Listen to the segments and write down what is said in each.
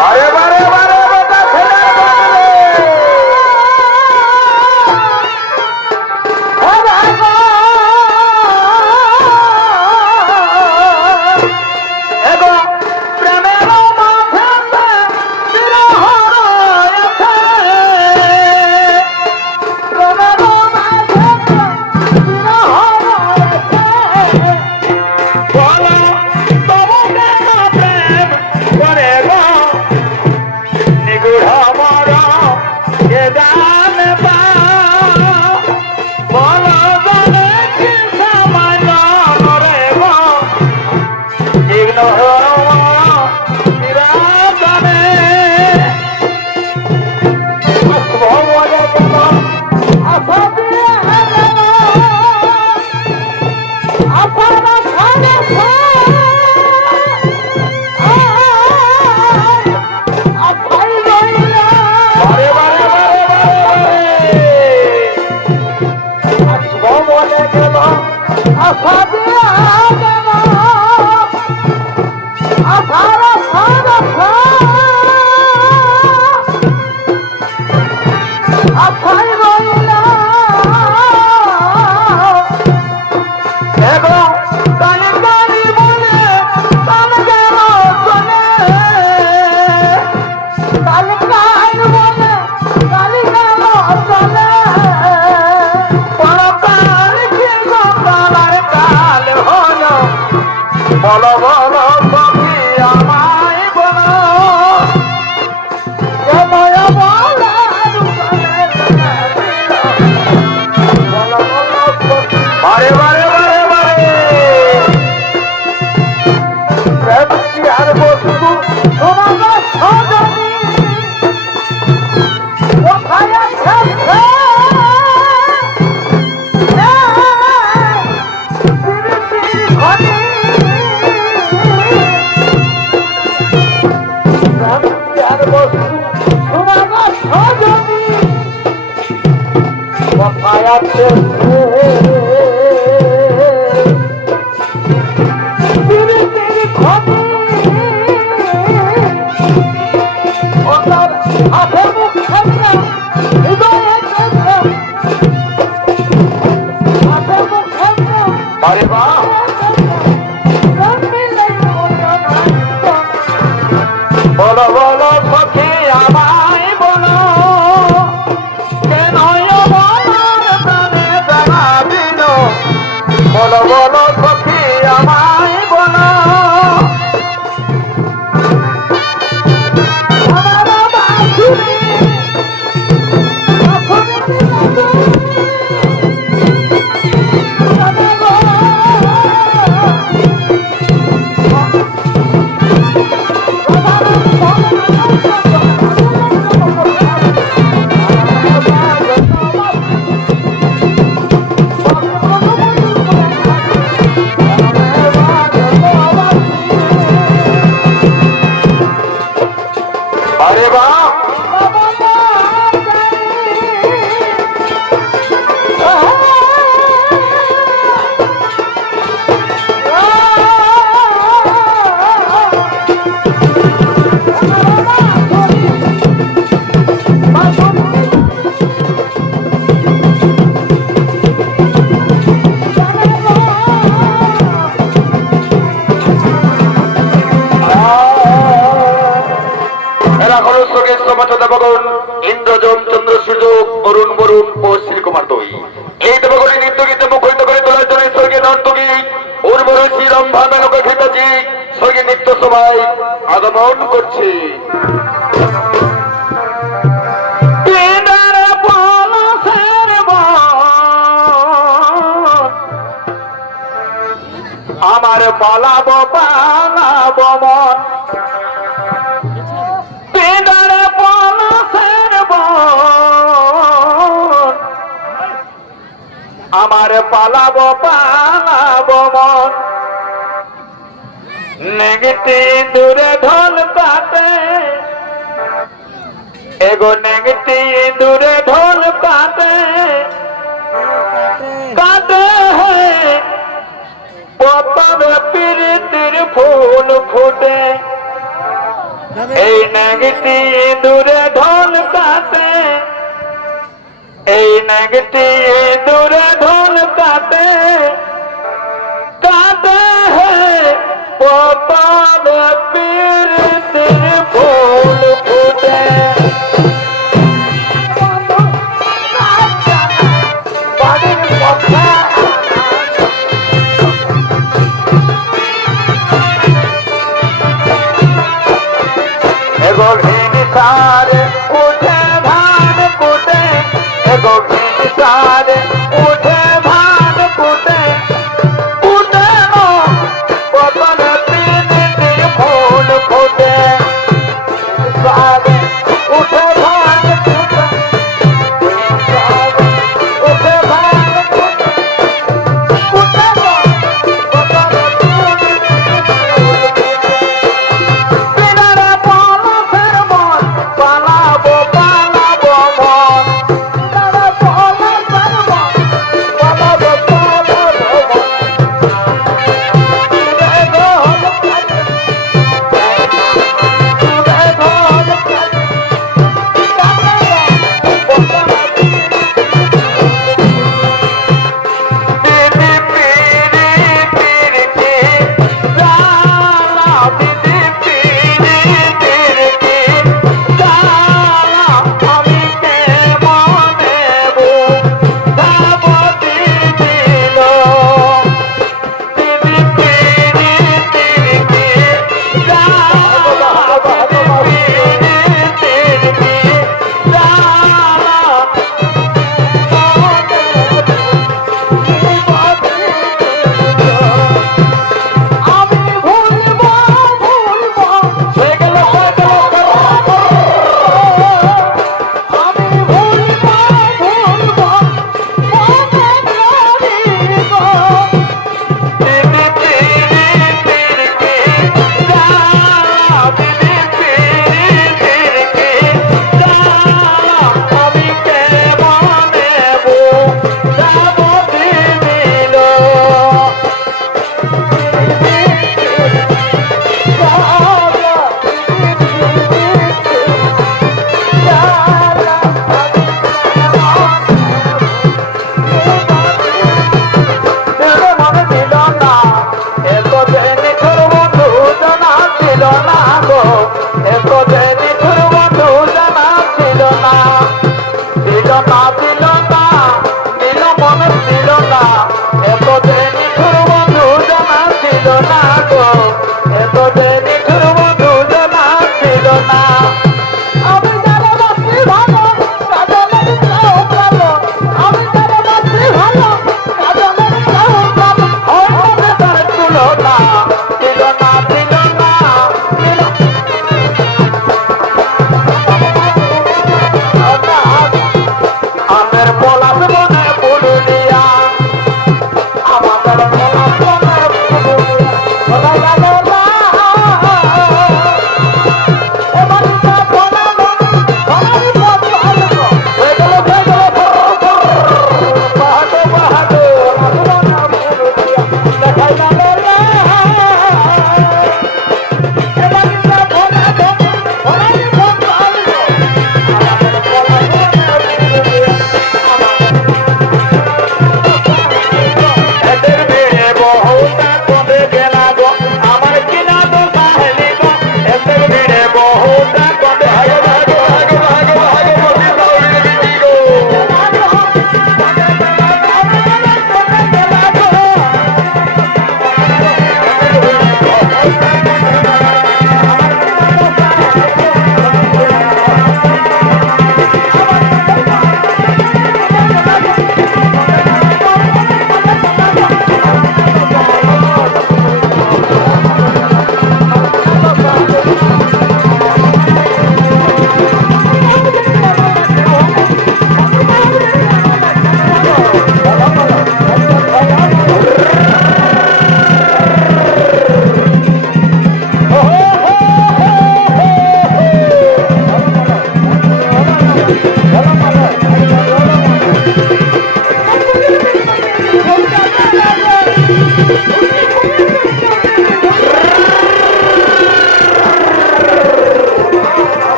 বারে বারে বারে বেটা ছেলে বলো বলো সখী আমায় বলো বলো বলো বারে বারে বারে বারে প্রেমী আর বস্তু তোমার সজনী কোথায় আছে কোথায় আছে আরে বাহ বলো বলো সখী আমায় বলো কেন বলো বলো সখী আমায় বলো ইন্দ্রজম চন্দ্র সূর্য অরুণ বরুণ ও শ্রীকুমার দই এই দেবগণী নৃত্য গীতে মুখরিত করে তোলার জন্য স্বর্গীয় নর্তকী উর্বরী রম্ভা মেনকা খেতাছি স্বর্গীয় নৃত্য সবাই আগমন করছে আমার পালাবো পালাবো মন আমার পালাবো পালাবো মন নেগটি দূরে ঢোল কাটে এগো নেগটি দূরে ঢোল কাটে কাটে পতন পীড়িতির ফুল ফুটে এই নাগটি দূরে ঢোল কাটে, এই নাগটি দূরে ঢোল কাটে, কাটে হে পতাল পীরতির ফুল ফুটে। বাড়ির কথা গভীর সারে উঠে ধান কুটে, গভীর সারে উঠে ধান কুটে, কুটে পতন পীরতির ফুল ফুটে। সারে উঠে ধান কুটে, উঠে ধান কুটে, কুটে পতন পীরতির ফুল ফুটে। পালাবো পালাবো মন,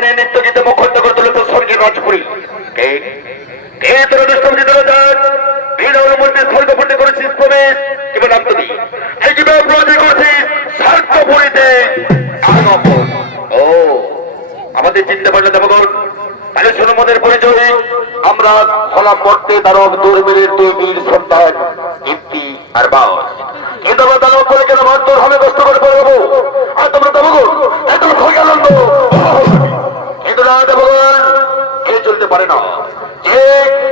জন্য নৃত্য গীতে মুখরিত করে তুলেছে স্বর্গের রাজপুরী। কে কে তোর দুষ্টমিত রাজার বিরল মধ্যে স্বর্গপুরীতে করেছিস প্রবেশ? কিংবা নাম তো দিই এই কিভাবে অপরাধী করেছিস স্বর্গপুরীতে আগমন? ও আমাদের চিনতে পারলে দেবগণ, তাহলে শোনো মদের পরিচয়। আমরা হলাম মর্তে দানব দুর্মিলের দুই বীর সন্তান ইপ্তি আর বাস। কিন্তু আমরা দানব করে কেন মারধর হবে কষ্ট করে পড়বো? আর তোমরা দেবগণ এখন হয়ে গেল কিন্তু না দেবগণ, এ চলতে পারে না। যে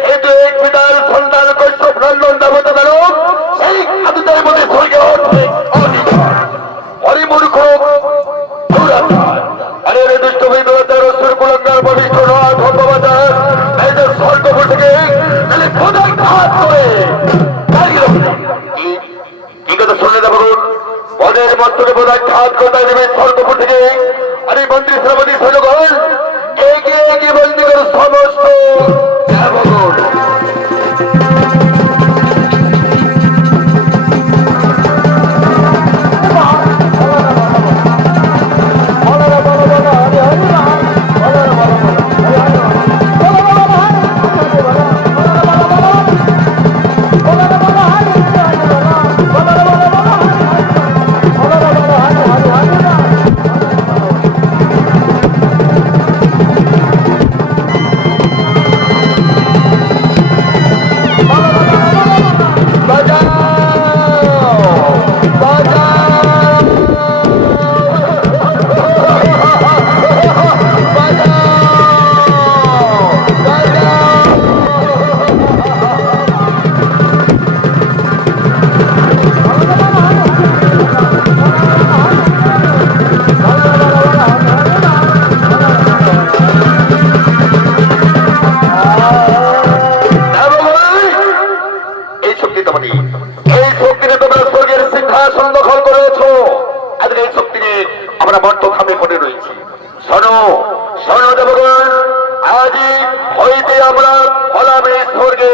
হেতু এক পিতার সন্তান কৈশব নন্দন দেবতা দানব সেই হাতিদের মধ্যে স্বর্গে অরে মূর্খ আরে রে দুষ্ট বিদ্রোহের অসুর কুলঙ্গার বলিষ্ঠ নয় ধর্মবাজার এদের স্বর্গপুর থেকে তাহলে খোদাই ঘাত করে কি কথা শুনে দেবো? পদের মস্তকে বোধহয় ঘাত কোথায় দেবে স্বর্গপুর থেকে। আরে মন্ত্রী শ্রমতি সৈন্যগণ এগিয়ে এগিয়ে বন্দি করে সমস্ত দেবগণ। আমরা বড্ড খামে পড়ে রয়েছি। শোনো শোনো দেবগণ, আজই হইতে আমরা হলামে স্বর্গে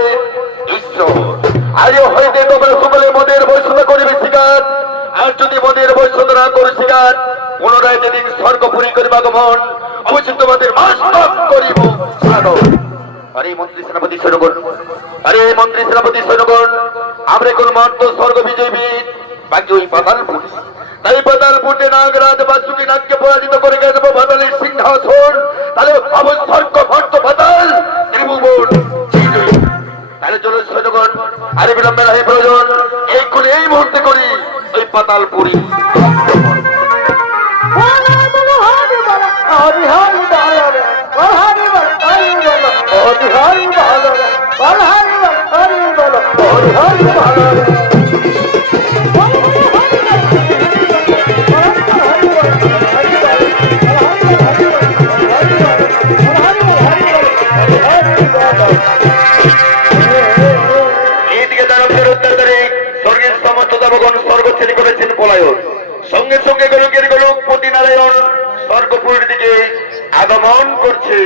ঈশ্বর। আজ হইতে তোমরা সকলে মদের বৈশ্যতা করিবে শিকার। আর যদি মদের বৈশ্যতা না করে শিকার, পুনরায় যেদিন স্বর্গপুরী করিব আগমন, অবশ্যই তোমাদের মস্তক করিব সাধন। আরে মন্ত্রী সেনাপতি সৈন্যগণ, আরে মন্ত্রী সেনাপতি সৈন্যগণ, আমরা কোন মাত্র স্বর্গ বিজয়বীর বাকি ওই পাতালপুরী। তাই পাতালপুরে নাগরাজ বাসুকি নাগকে পরাজিত করে গেছে পাতালের সিংহাসন। তাহলে স্বর্গ ভট্ট পাতাল ত্রিভুবন। তাহলে চলো সৈন্যগণ, আরে বিলম্বে রাহে প্রয়োজন, এইক্ষুনি এই মুহূর্তে করি ওই পাতালপুরী। স্বর্গ ছেড়ে করেছেন পলায়ন। সঙ্গে সঙ্গে গোলকের গোলক পতিনারায়ণ স্বর্গপুরীর দিকে আগমন করছে।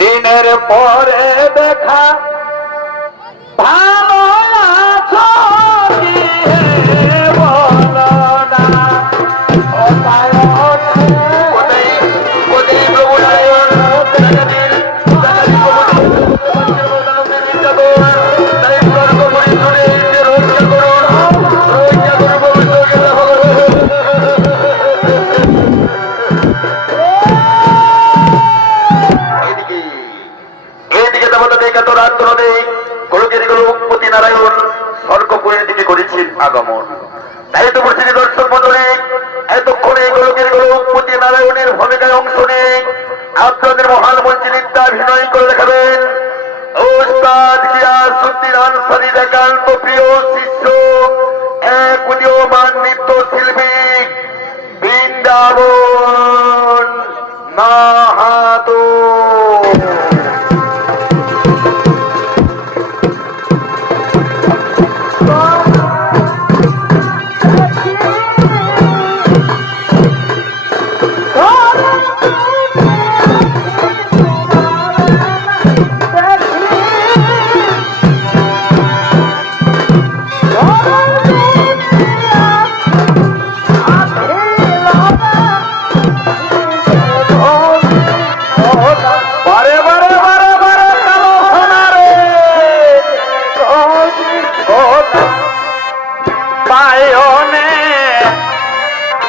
দিনের পরে দেখা ভালো নারায়ণ স্বর্গপুরের দিকে করেছেন আগমন। তাই তো বলছি দর্শক মন্ডলী, এতক্ষণে গোলকের গোলকপতি নারায়ণের ভূমিকায় অংশ নিয়ে আপনাদের মহান মঞ্চে নৃত্যাভিনয় করে দেখাবেন ওস্তাদ গিয়াসউদ্দিন আনসারীর একান্ত প্রিয় শিষ্য এক উদীয়মান নৃত্যশিল্পী বৃন্দাবন মাহাতো।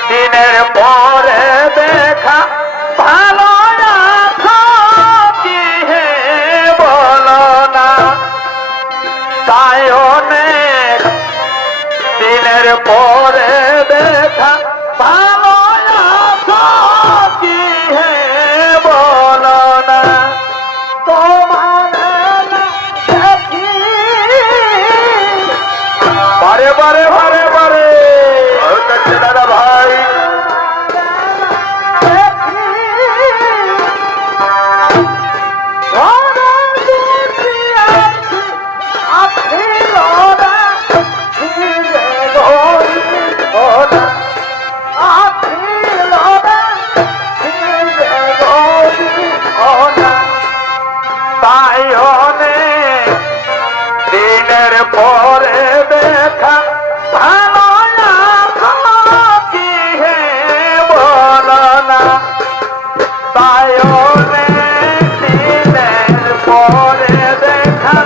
দিনের পরে দেখা ভালো কি হে বলো না, তাই অনেক দিনের পরে দেখা ভালো কি হে বলো না, তোমার বারে বারে বারে বারে দাদা ভাই তাই অনেক দিনের পরে দেখা ভালো কি হে বলো না, তাই অনেক দিনের পরে দেখা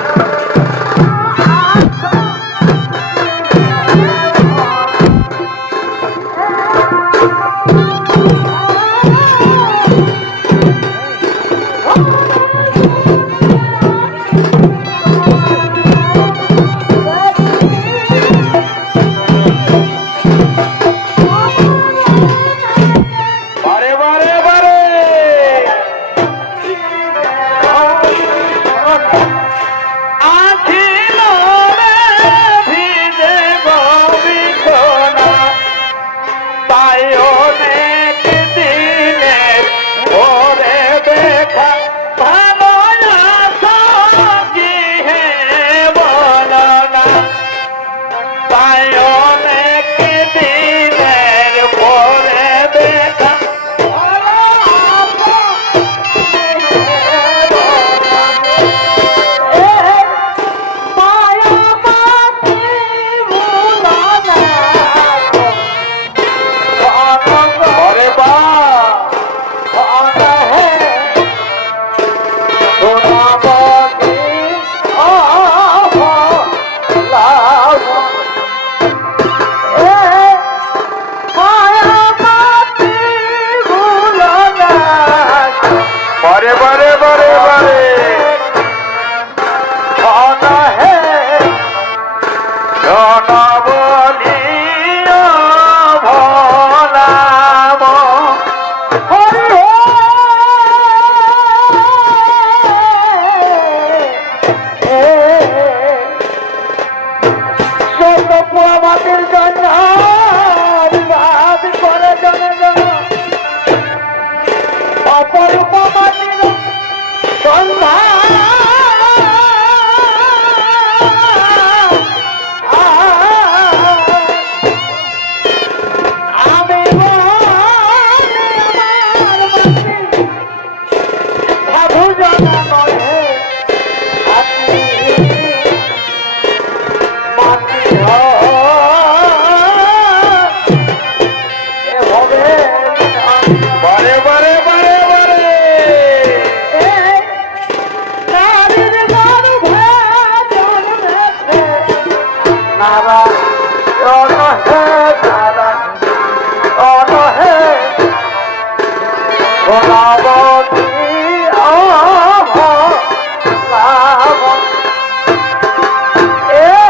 এ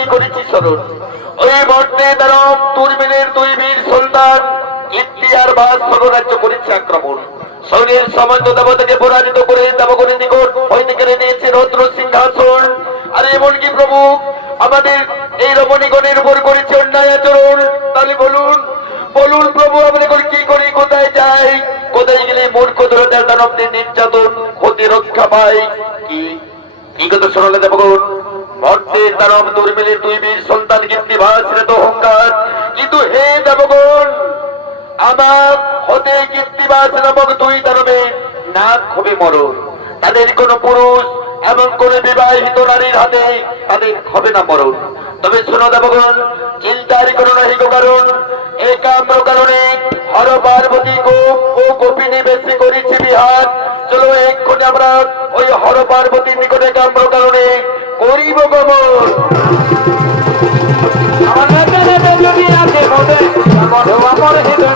কি করেছি স্মরণ। ওই মর্তে দানব দুর্বিনের দুই বীর সন্তান ইতিহার বা স্বর্গরাজ্য করেছে আক্রমণ। শরীর সমন্ত দেবতাকে পরাজিত করে দেবগণের নিকট হইতে কেড়ে নিয়েছে রৌদ্র সিংহাসন। আর এমনকি প্রভু আমাদের এই রমণীগণের উপর করেছে অন্যায় আচরণ। তাহলে বলুন বলুন প্রভু, আমরা এখন কি করি, কোথায় যাই, কোথায় গেলে মূর্খ দরদের দানবদের নির্যাতন হতে রক্ষা পাই? কি কি কথা শোনালে দেবগণ? মর্তের দানব দুর্মিলের দুই বীর সন্তান কীর্তিবাস তো অহংকার, কিন্তু হে দেবগণ আমার হতে কীর্তিবাস নামক দুই দানবে নাক হবে মরণ। তাদের কোন পুরুষ এমন কোন বিবাহিত নারীর হাতে তাদের হবে না মরণ। তবে শোনো দেবগণ, চিন্তার কোনো নাহিক কারণ, একাম্র কারণে হর পার্বতী গোপ ও গোপিনী বেশি করেছি বিহার। চলো এক্ষুনি আমরা ওই হর পার্বতীর নিকটে একাম্র কারণে করিব গমন। আমার যদি আছে মনে আমার হৃদয়